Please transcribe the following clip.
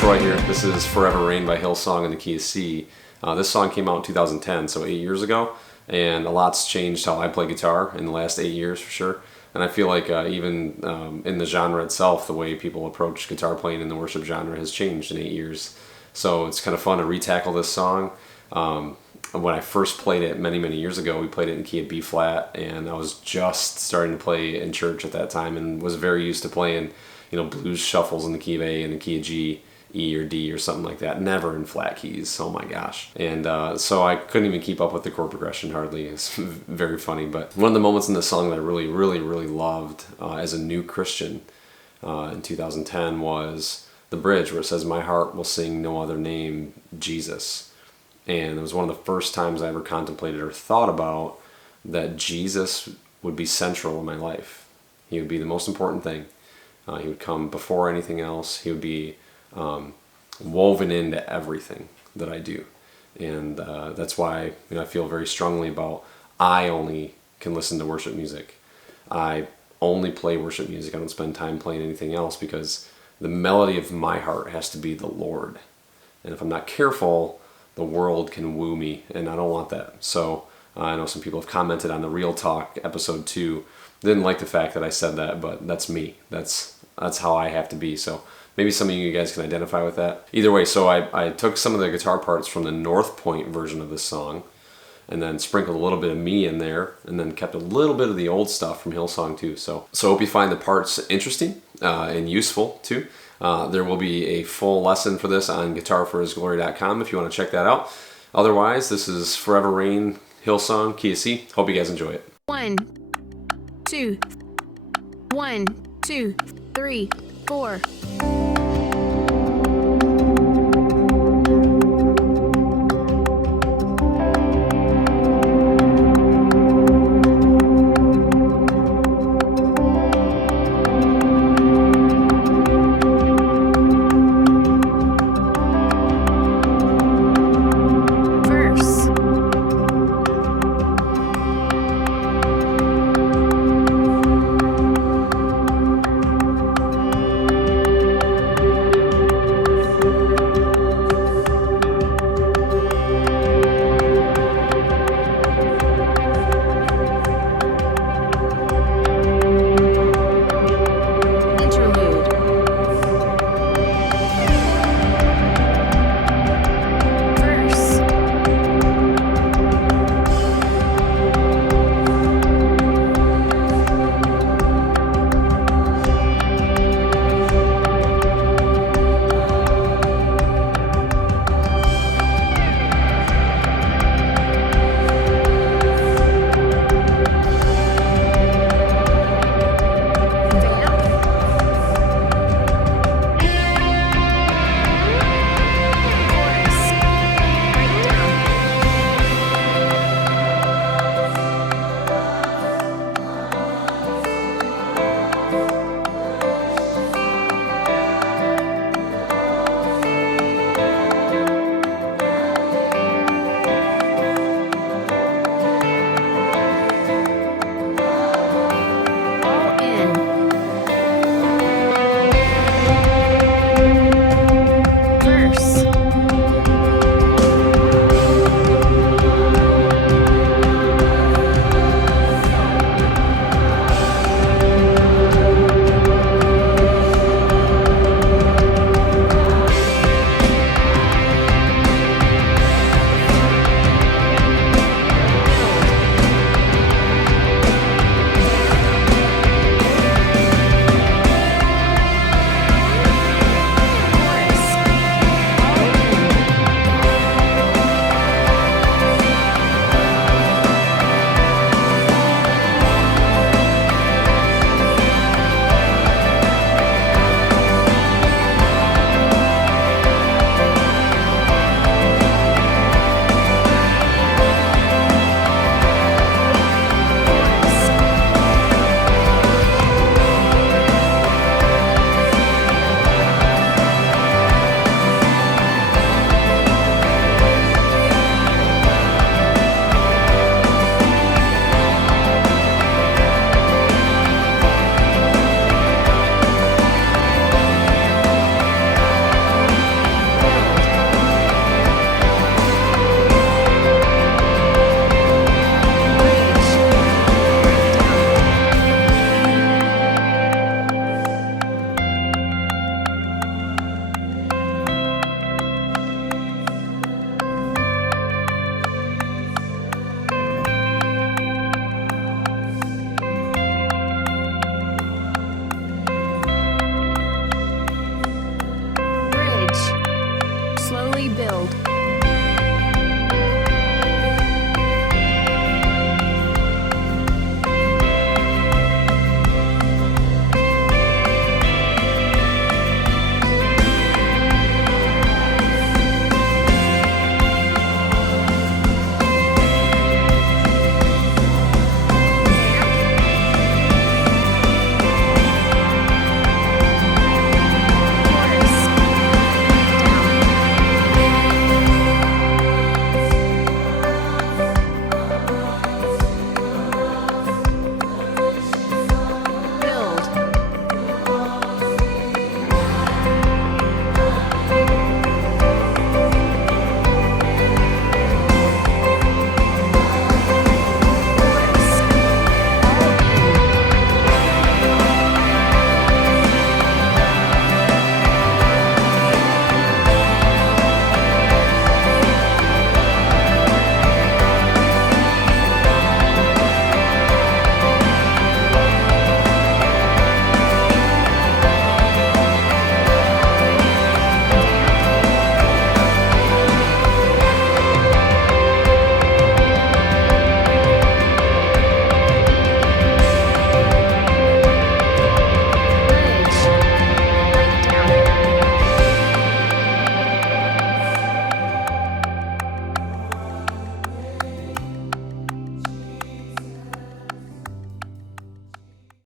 Troy here. This is Forever Rain by Hillsong in the key of C. This song came out in 2010, so 8 years ago, and a lot's changed how I play guitar in the last 8 years for sure. And I feel like even in the genre itself, the way people approach guitar playing in the worship genre has changed in 8 years. So it's kind of fun to retackle this song. When I first played it many years ago, we played it in key of B flat, and I was just starting to play in church at that time and was very used to playing, blues shuffles in the key of A and the key of G, E or D or something like that, never in flat keys. Oh my gosh. And so I couldn't even keep up with the chord progression hardly. It's very funny. But one of the moments in the song that I really loved as a new Christian in 2010 was the bridge where it says, "My heart will sing no other name, Jesus." And it was one of the first times I ever contemplated or thought about that Jesus would be central in my life. He would be the most important thing. He would come before anything else. He would be woven into everything that I do. And that's why I feel very strongly about I only can listen to worship music. I only play worship music. I don't spend time playing anything else because the melody of my heart has to be the Lord. And if I'm not careful, the world can woo me, and I don't want that. So I know some people have commented on the Real Talk episode 2. Didn't like the fact that I said that, but that's me. That's how I have to be. So maybe some of you guys can identify with that. Either way, so I took some of the guitar parts from the North Point version of this song and then sprinkled a little bit of me in there and then kept a little bit of the old stuff from Hillsong too. So I hope you find the parts interesting and useful too. There will be a full lesson for this on GuitarforHISGLORY.com if you want to check that out. Otherwise, this is Forever Rain, Hillsong, key of C. Hope you guys enjoy it. 1, 2, 1, 2, 3, 4. world.